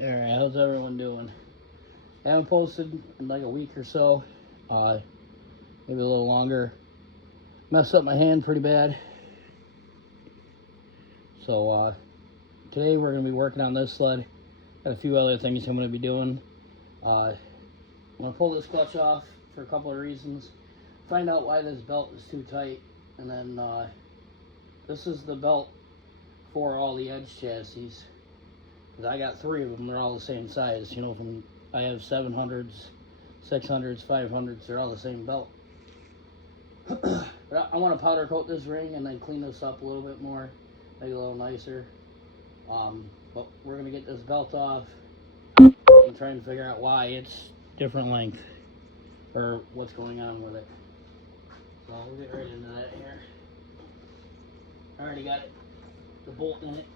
Alright, how's everyone doing? I haven't posted in like a week or so. Maybe a little longer. Messed up my hand pretty bad. So today we're going to be working on this sled. Got a few other things I'm going to be doing. I'm going to pull this clutch off for a couple of reasons. Find out why this belt is too tight. And then this is the belt for all the edge chassis. I got 3 of them. They're all the same size. You know, I have 700s, 600s, 500s. They're all the same belt. But I want to powder coat this ring and then clean this up a little bit more, make it a little nicer. But we're gonna get this belt off and try and figure out why it's different length or what's going on with it. So we'll get right into that here. I already got the bolt in it.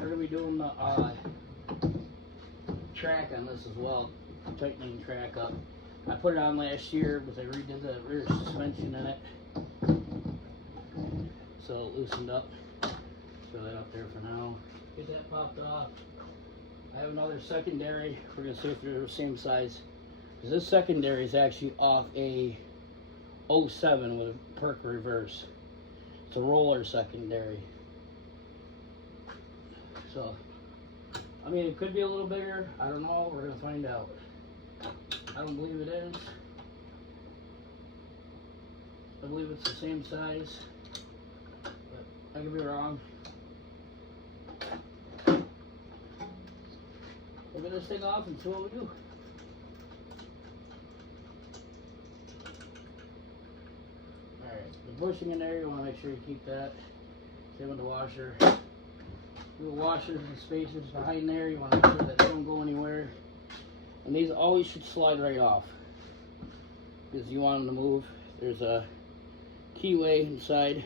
We're going to be doing the track on this as well, tightening the track up. I put it on last year, but I redid the rear suspension in it, so it loosened up. Throw that up there for now. Get that popped off. I have another secondary. We're going to see if they're the same size. Because this secondary is actually off a 07 with a perk reverse. It's a roller secondary. So, I mean, it could be a little bigger. I don't know. We're going to find out. I don't believe it is. I believe it's the same size. But I could be wrong. We'll get this thing off and see what we do. Alright, the bushing in there, you want to make sure you keep that. Same with the washer. Little washers and spacers behind there, you want to make sure that they don't go anywhere. And these always should slide right off because you want them to move. There's a keyway inside.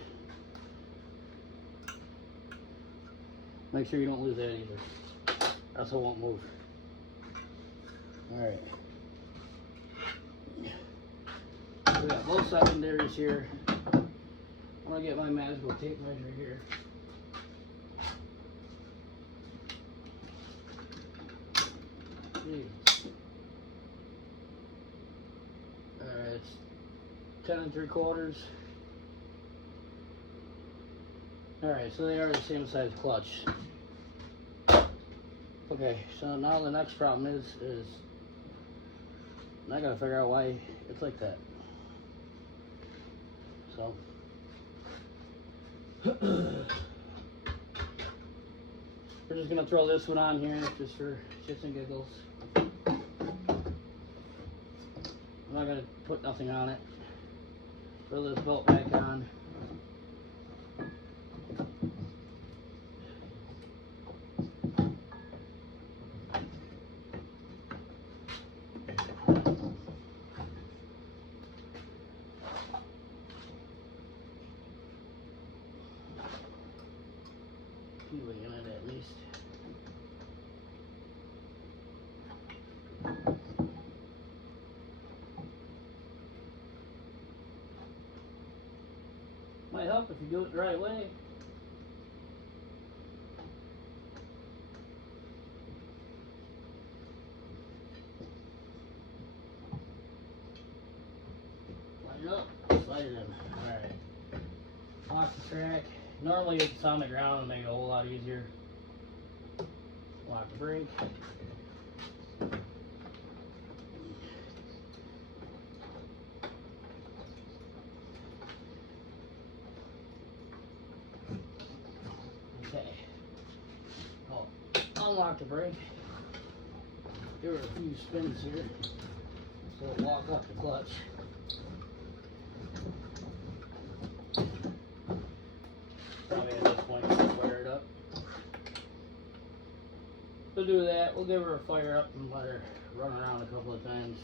Make sure you don't lose that either, else it won't move. Alright. We got both secondaries here. I'm going to get my magical tape measure here. Alright, it's 10 3/4. Alright, so they are the same size clutch. Okay, so now the next problem is I gotta figure out why it's like that. So we're just gonna throw this one on here just for shits and giggles. I'm not gonna put nothing on it. Throw this belt back on. Keyway in it at least. Might help if you do it the right way. Slide it up, slide it in. Alright. Lock the track. Normally it's on the ground and make it a whole lot easier. Lock the brake. Okay. I'll unlock the brake. Give her a few spins here so it'll walk up the clutch. Probably at this point we'll fire it up. We'll do that. We'll give her a fire up and let her run around a couple of times.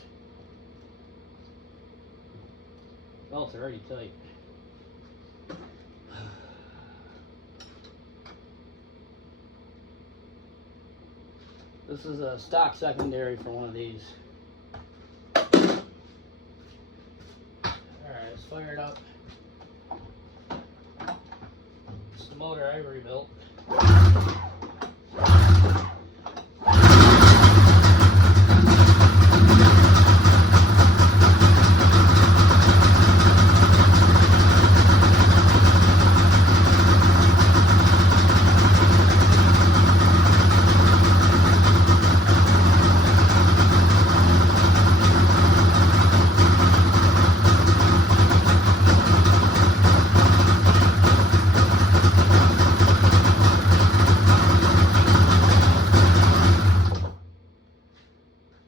Belt's already tight. This is a stock secondary for one of these. Alright, let's fire it up. the motor I rebuilt.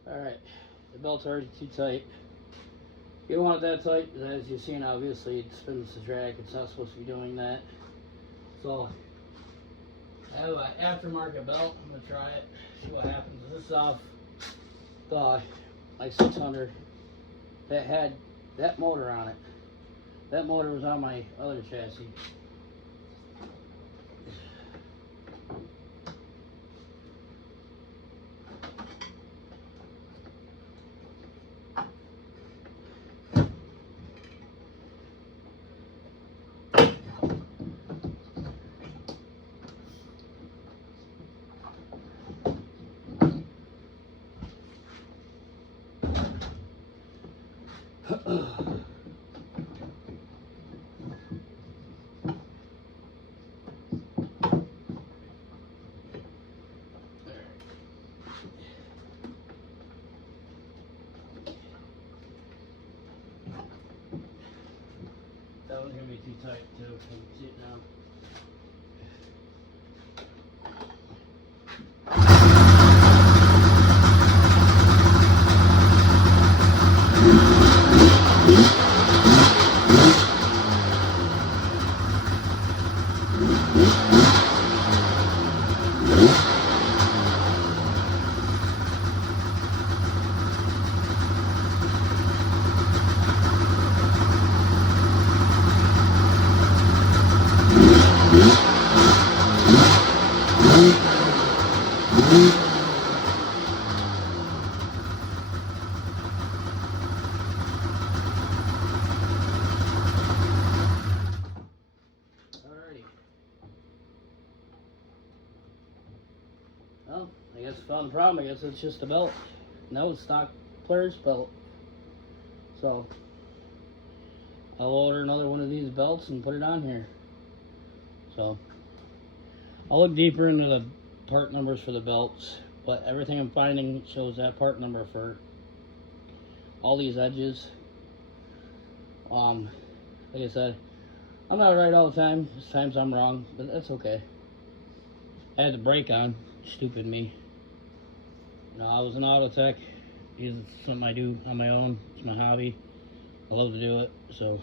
Alright, the belt's already too tight. You don't want it that tight, because as you've seen, obviously it spins the drag. It's not supposed to be doing that. So, I have an aftermarket belt. I'm going to try it, see what happens. This is off the my 600 that had that motor on it. That motor was on my other chassis. That one's gonna be too tight too. I can see it now. Alrighty. Well, I guess I found the problem. I guess it's just a belt. No, it's stock Polaris belt. So, I'll order another one of these belts and put it on here. So, I'll look deeper into the part numbers for the belts, but everything I'm finding shows that part number for all these edges. Like I said, I'm not right all the time. There's times I'm wrong, but that's okay. I had the brake on. Stupid me. You know, I was an auto tech. It's something I do on my own. It's my hobby. I love to do it. So